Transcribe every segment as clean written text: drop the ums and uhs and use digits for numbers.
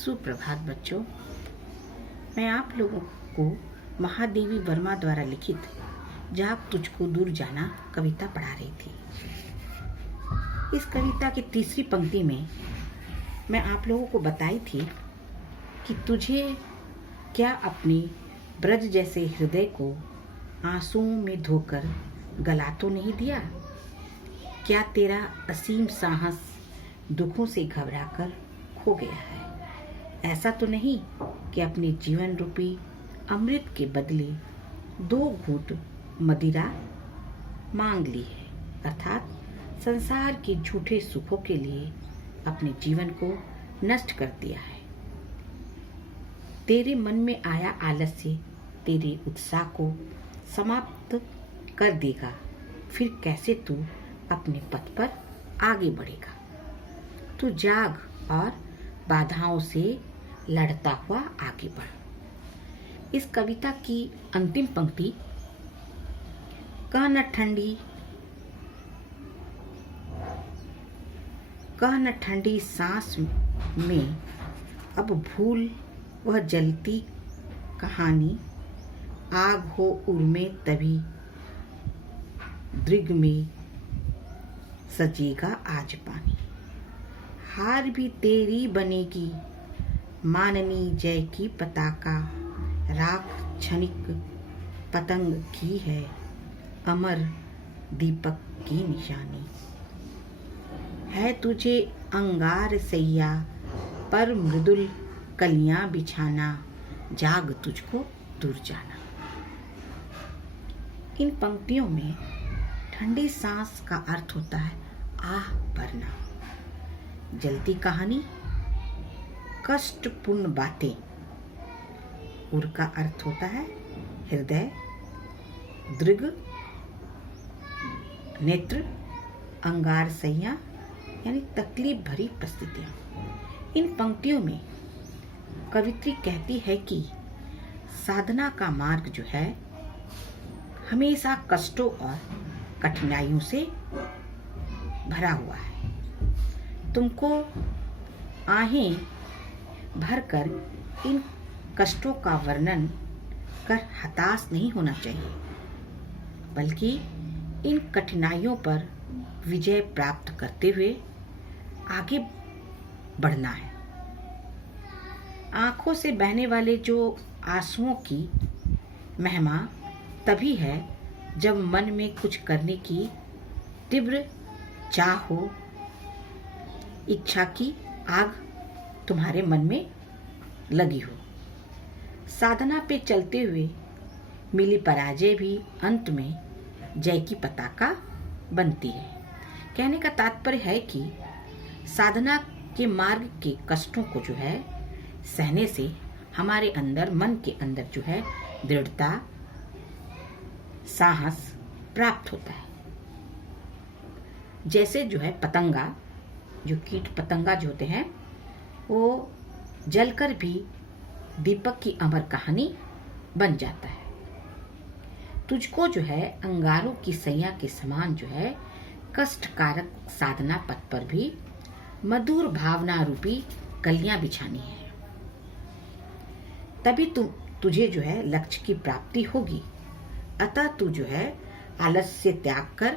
सुप्रभात बच्चों। मैं आप लोगों को महादेवी वर्मा द्वारा लिखित जाग तुझको दूर जाना कविता पढ़ा रही थी। इस कविता की तीसरी पंक्ति में मैं आप लोगों को बताई थी कि तुझे क्या अपनी ब्रज जैसे हृदय को आंसुओं में धोकर गला तो नहीं दिया? क्या तेरा असीम साहस दुखों से घबराकर खो गया है? ऐसा तो नहीं कि अपने जीवन रूपी अमृत के बदले 2 घूंट मदिरा मांग ली है, अर्थात संसार के झूठे सुखों के लिए अपने जीवन को नष्ट कर दिया है। तेरे मन में आया आलस्य तेरे उत्साह को समाप्त कर देगा, फिर कैसे तू अपने पथ पर आगे बढ़ेगा। तू जाग और बाधाओं से लड़ता हुआ आगे बढ़। इस कविता की अंतिम पंक्ति, कह न ठंडी सांस में अब भूल वह जलती कहानी, आग हो उर्मे तभी दृग में सजेगा आज पानी। हार भी तेरी बनेगी माननी जय की पताका, राख क्षणिक पतंग की है अमर दीपक की निशानी। है तुझे अंगार सैया पर मृदुल कलियां बिछाना, जाग तुझको दूर जाना। इन पंक्तियों में ठंडी सांस का अर्थ होता है आह भरना, जलती कहानी कष्टपूर्ण बातें, उर का अर्थ होता है हृदय, दृग नेत्र, अंगार सैया यानी तकलीफ भरी परिस्थितियां। इन पंक्तियों में कवित्री कहती है कि साधना का मार्ग जो है हमेशा कष्टों और कठिनाइयों से भरा हुआ है। तुमको आहें भरकर इन कष्टों का वर्णन कर हताश नहीं होना चाहिए, बल्कि इन कठिनाइयों पर विजय प्राप्त करते हुए आगे बढ़ना है। आंखों से बहने वाले जो आंसुओं की महिमा तभी है जब मन में कुछ करने की तीव्र चाह हो, इच्छा की आग तुम्हारे मन में लगी हो। साधना पे चलते हुए मिली पराजय भी अंत में जय की पताका बनती है। कहने का तात्पर्य है कि साधना के मार्ग के कष्टों को जो है सहने से हमारे अंदर, मन के अंदर जो है दृढ़ता, साहस प्राप्त होता है। जैसे जो है पतंगा, जो कीट पतंगा जो होते हैं, वो जलकर भी दीपक की अमर कहानी बन जाता है। तुझको जो है अंगारों की सैया के समान जो है कष्टकारक साधना पथ पर भी मधुर भावना रूपी कलियां बिछानी है, तभी तुझे जो है लक्ष्य की प्राप्ति होगी। अतः तू जो है आलस्य त्याग कर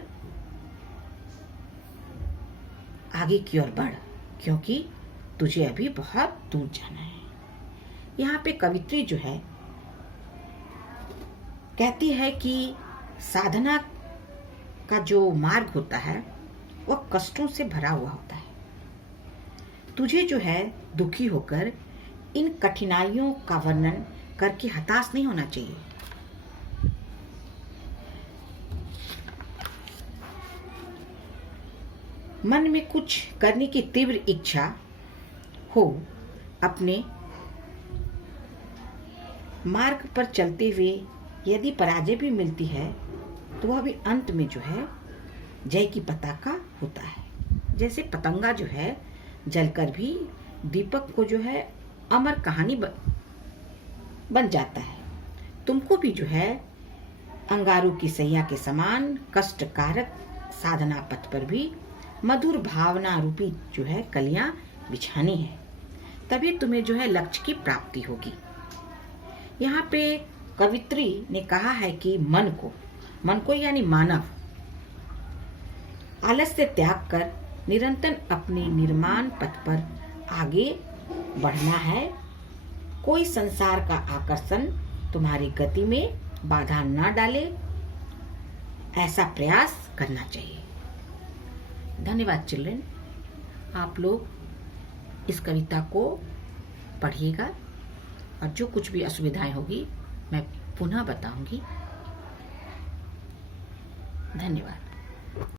आगे की ओर बढ़, क्योंकि तुझे अभी बहुत दूर जाना है। यहाँ पे कवित्री जो है कहती है कि साधना का जो मार्ग होता है वह कष्टों से भरा हुआ होता है। तुझे जो है दुखी होकर इन कठिनाइयों का वर्णन करके हताश नहीं होना चाहिए। मन में कुछ करने की तीव्र इच्छा हो, अपने मार्ग पर चलते हुए यदि पराजय भी मिलती है तो वह भी अंत में जो है जय की पताका होता है। जैसे पतंगा जो है जलकर भी दीपक को जो है अमर कहानी बन जाता है। तुमको भी जो है अंगारों की सैया के समान कष्टकारक साधना पथ पर भी मधुर भावना रूपी जो है कलियां बिछानी है, तभी तुम्हें जो है लक्ष्य की प्राप्ति होगी। यहाँ पे कवित्री ने कहा है कि मन को यानी मानव आलस्य त्याग कर निरंतर अपने निर्माण पथ पर आगे बढ़ना है। कोई संसार का आकर्षण तुम्हारी गति में बाधा न डाले, ऐसा प्रयास करना चाहिए। धन्यवाद चिल्ड्रन। आप लोग इस कविता को पढ़िएगा और जो कुछ भी असुविधाएं होगी मैं पुनः बताऊंगी। धन्यवाद।